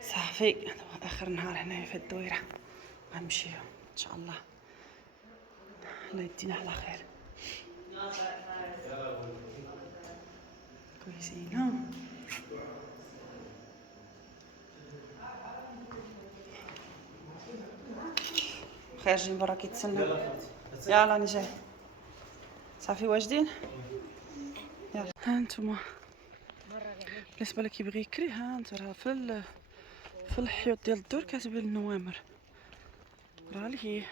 صافي اخر نهار هنايا في الدويره، غنمشيو ان شاء الله. الله يدينا على خير. كويسين خارجين برا كيتسناو. يلا راني جاي. صافي واجدين. يلا ها نتوما بالنسبه اللي كيبغي يكري، ها انت راه في الحيوط ديال الدور كاتبين النوامر، راه اللي هي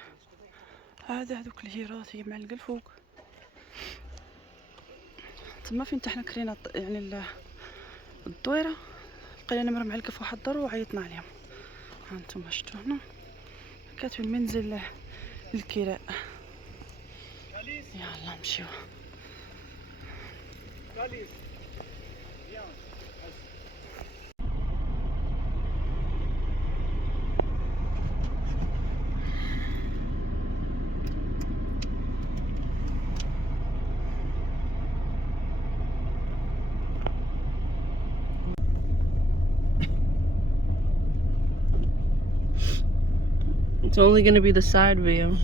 هادوك الهيرات هي معلقه الفوق تما فين حنا كرينا يعني الدويره. لقينا نمر معلقه في واحد الدار وعيطنا عليهم. ها نتوما شفتوا هنا كاتبين منزل للكراء. يلا نمشيو. It's only going to be the side view.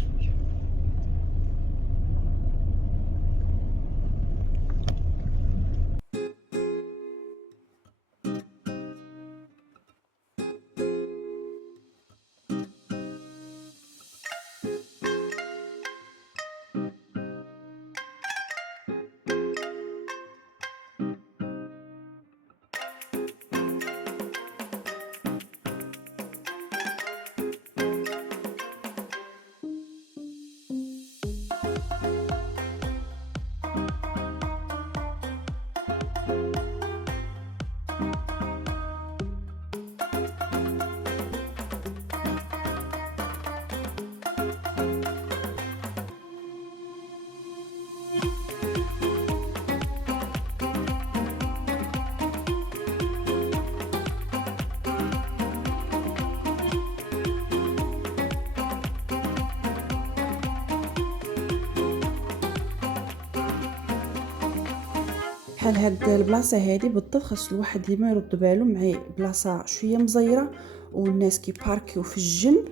بحال هاد البلاصه هادي بالضبط خاص الواحد ديما يرد بالو معايا. بلاصه شويه مزيره والناس كيباركيو في الجنب،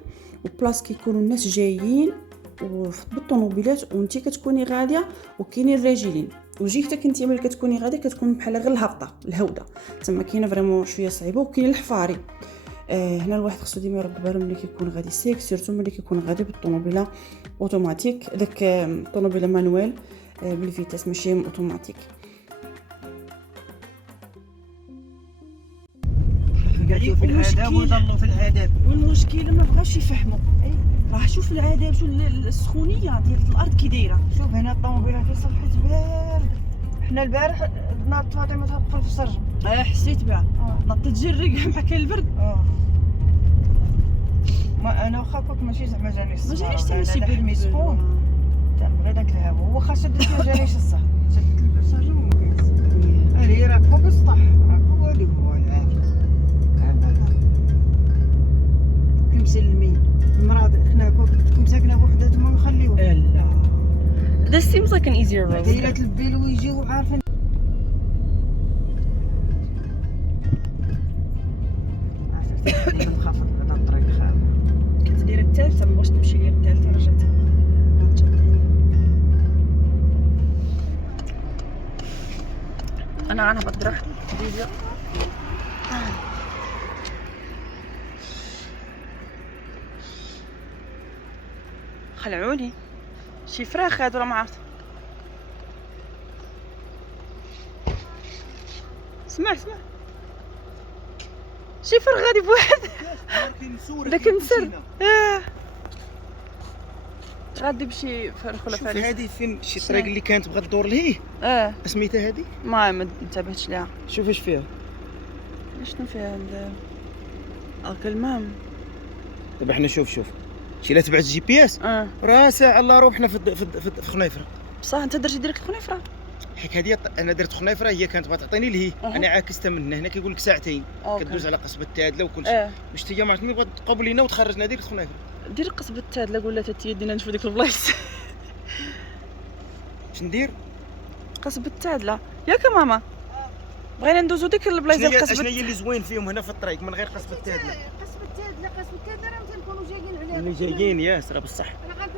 وبلاصه كيكونوا الناس جايين بالطوموبيلات وانتي كتكوني غاديه وكاينين الراجلين، وجي حتى كنتي ملي كتكوني غاديه كتكون بحال غير الهبطه الهوده تما كاينه فريمون شويه صعيبه. وكاين الحفاري. هنا الواحد خاصو ديما يرد بالو ملي كيكون غادي سيك، سيرتو ملي كيكون غادي بالطوموبيله اوتوماتيك، داك الطوموبيله مانويل بالفيتاس ماشي اوتوماتيك. قالوا في العذاب ويضلوا في العذاب، والمشكله ما بغاوش يفهموا. راه شوف العذاب، شوف السخونيه ديال الارض كي دايره. شوف هنا الطوموبيله في صبحت بارد. حنا البارح ناضت فاطمه تدخل في السرج. حسيت بها نطت جري مع كاين البرد. ما انا واخا كنت ماشي زعما جاني الصح، ما جانيش حتى شي برد سخون تنبغي داك الهواء. واخا شدت ما جانيش الصح، شدت البرساج ومكيس. هذه راه فوق السطح، راه هو اللي هو العافيه. مسلمين المرض. حنا كنتكم ساكنه بوحدات ما نخليوها. لا This seems like an easier road. دايره البيل ويجيو عارفين. عرفتي منخفض على الطريق خاوي. كنت دايره الثالثه، ما بغاش نمشي ليا الثالثه، رجعت انا غنهبط درك فيديو. خلعوني شي فراخ هادو راه ما عرفت. اسمع شي فراخ غادي بواحد داك النسر. غادي بشي فراخ ولا فارس. شوف هذه فين شي طريق اللي كانت بغات تدور لهيه. سميتها هذه ما انتبهتش ليها. شوف اش فيها. شنو فيها المام. دابا حنا شوف شي لا تبعت الجي بي اس راه ساعه الله روحنا في خنيفره. بصح انت درتي ديريكت خنيفره. حيت هذه انا درت خنيفره هي كانت بتعطيني لهي انا عاكستها من هنا كيقول لك ساعتين كدوز على قصبه التادله وكل شيء واش هي ما عرفتني بغات تقابل لينا وتخرجنا ديك الخنيفره دير قصبة التادله قول لها تتي يدينا نشوفوا ديك البلايص اش ندير قصبة التادله ياك ماما بغينا ندوزو ديك البلايص ديال قصبة شنو هي اللي زوين فيهم هنا في الطريق من غير قصبه التادله قصبة التادله راه تنكونوا جايين عليها اللي جايين ياس راه بصح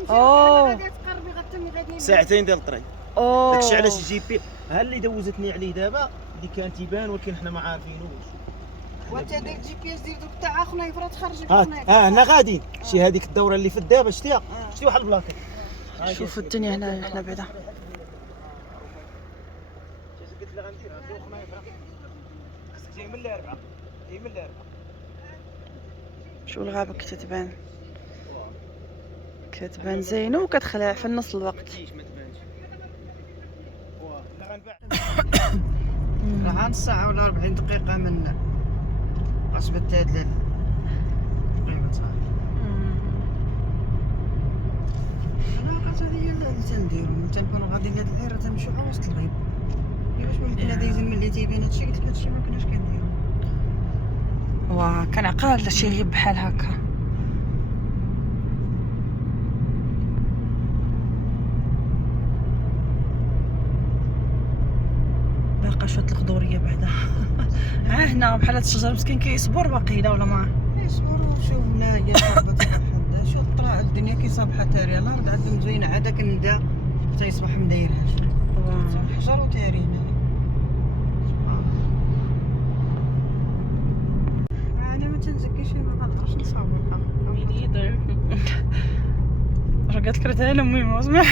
غادي تقربي غتمي غادي ساعتين ديال الطريق اوه داكشي علاش الجي بي ها اللي دوزتني عليه دابا اللي كان تيبان ولكن حنا ما عارفينوش وانت داك الجي بي اس ديال دوك تاع خنيفره تخرجي هنا غادي شي هذيك الدوره اللي في الدابه شتيها شتي واحد البلاصه شوفوا الدنيا هنا حنا بعدا قلت لها غندير هاد خنيفره خصك تجي من الاربعه جاي من الاربعه شو الغابه كتبان زينه وكتخلع في نص الوقت ما تبانش لا غنباع راه نص ساعه ولا 40 دقيقه من قصبة التادله تقريبا صافي العلاقات هذه هي اللي تنديرو تنكونوا غاديين لهاد الحيره تنمشيو على وسط الغيب واش ولكن دايزين ملي تيبان هادشي قلت لك هادشي ما كناش كنديرو كان عقال شي غيب بحال هكا باقا شويه الخضوريه بعدا هنا بحال هاد الشجر مسكين كيصبر باقي لا ولا ما يصبروا شوف هنايا صاحبتي حدا شو طلع الدنيا كي صبحه تاريه الارض عندهم زوينه عاد داك النداء تيصبح مدايرهاش حجر وتارينا انا ما تنزكيش ما نقدرش نصور Me neither. راه قالت لك انا امي ما سمع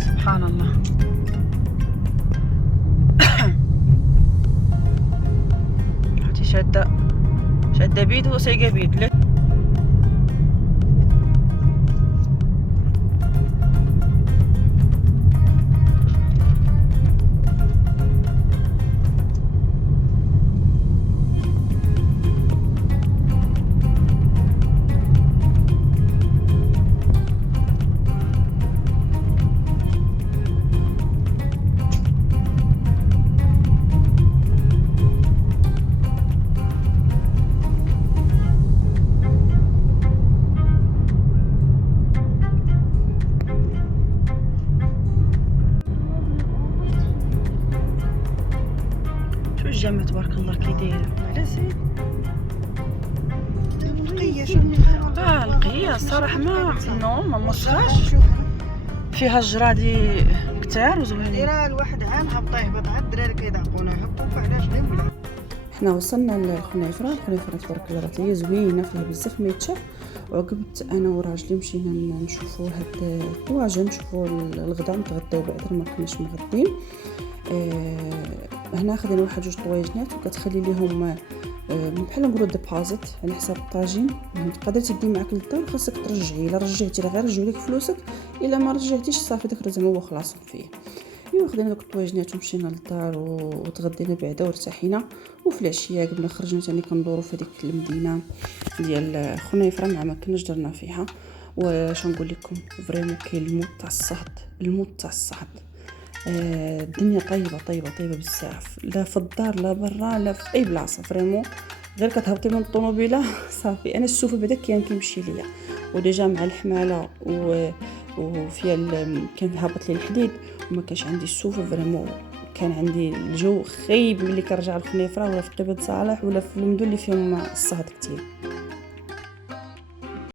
سبحان الله هاتي شاده بيد وسايقه بيد الجامع تبارك الله كي دايره على زين نقيه شوف من نقيه الصراحه ما مصراش فيها الجرادي كتار وزوينين دايره الواحد عام هبط يهبط عاد الدراري كيضحكونا يهبطوا علاش ليه ولا حنا وصلنا للخنيفره تبارك الله هي زوينه فيها بزاف ما يتشاف وعقبت انا وراجلي مشينا نشوفوا هاد الطواجن نشوفوا الغدا نتغداو بعد ما كناش مغدين هنا خدينا واحد جوج طواجنات وكتخلي ليهم بحال نقولوا ديبوزيت على حساب الطاجين تقدر تدي معاك للدار وخاصك ترجعي الا رجعتي غير رجعوا لك فلوسك الا ما رجعتيش صافي داك الرزم هو خلاص فيه خدينا دوك الطواجنات ومشينا للدار وتغدينا بعدا وارتاحينا وفي العشيه قبل خرجنا ثاني كندوروا في هذيك المدينه ديال خنيفره ما كناش درنا فيها واش نقول لكم فريمون كاين الموت تاع الصهد الدنيا طيبه بزاف لا في الدار لا برا لا في اي بلاصه فريمون غير كتهبطي من الطوموبيله صافي انا السوفه بعدا كيمشي ليا وديجا مع الحماله وفيها كان هابط لي الحديد وما كانش عندي السوفه فريمون كان عندي الجو خايب ملي كنرجع للخنيفره ولا في قبة صالح ولا في المدن اللي فيهم الصهد كتير